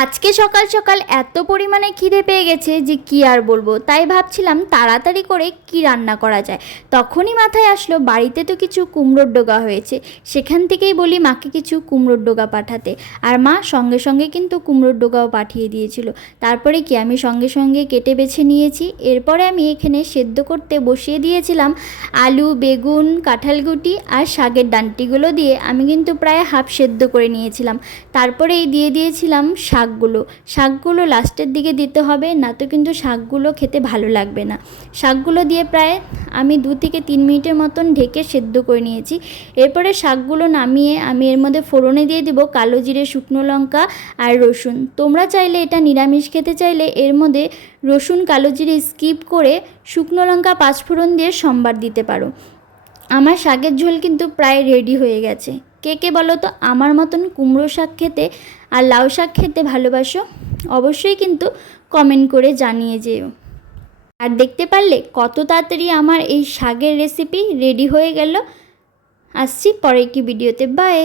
আজকে সকাল সকাল এত পরিমাণে খিদে পেয়ে গেছে যে কি আর বলবো। তাই ভাবছিলাম তাড়াতাড়ি করে কি রান্না করা যায়। তখনই মাথায় আসলো বাড়িতে তো কিছু কুমড়োর ডোগা হয়েছে, সেখান থেকেই বলি মাকে কিছু কুমড়োর ডোগা পাঠাতে। আর মা সঙ্গে সঙ্গে কিন্তু কুমড়োর ডোগাও পাঠিয়ে দিয়েছিল। তারপরে কি আমি সঙ্গে সঙ্গে কেটে বেছে নিয়েছি। এরপরে আমি এখানে সেদ্ধ করতে বসিয়ে দিয়েছিলাম আলু, বেগুন, কাঁঠালগুটি আর শাকের ডাঁটিগুলো দিয়ে আমি কিন্তু প্রায় হাফ সেদ্ধ করে নিয়েছিলাম। তারপরেই দিয়ে দিয়েছিলাম শাকগুলো লাস্টের দিকে দিতে হবে, না তো কিন্তু শাকগুলো খেতে ভালো লাগবে না। শাকগুলো দিয়ে প্রায় আমি 2 থেকে 3 মিনিটের মতন ঢেকে সেদ্ধ করে নিয়েছি। এরপরে শাকগুলো নামিয়ে আমি এর মধ্যে ফোড়নে দিয়ে দেবো কালো জিরে, শুকনো লঙ্কা আর রসুন। তোমরা চাইলে এটা নিরামিষ খেতে চাইলে এর মধ্যে রসুন, কালো জিরে স্কিপ করে শুকনো লঙ্কা, পাঁচফোড়ন দিয়ে সম্বার দিতে পারো। আমার শাকের ঝোল কিন্তু প্রায় রেডি হয়ে গেছে। কে কে বলো তো আমার মতন কুমড়ো শাক খেতে আর লাউ শাক খেতে ভালোবাসো? অবশ্যই কিন্তু কমেন্ট করে জানিয়ে যেও। আর দেখতে পারলে কত তাড়াতাড়ি আমার এই শাকের রেসিপি রেডি হয়ে গেল। আসছি পরে একটি ভিডিওতে, বাই।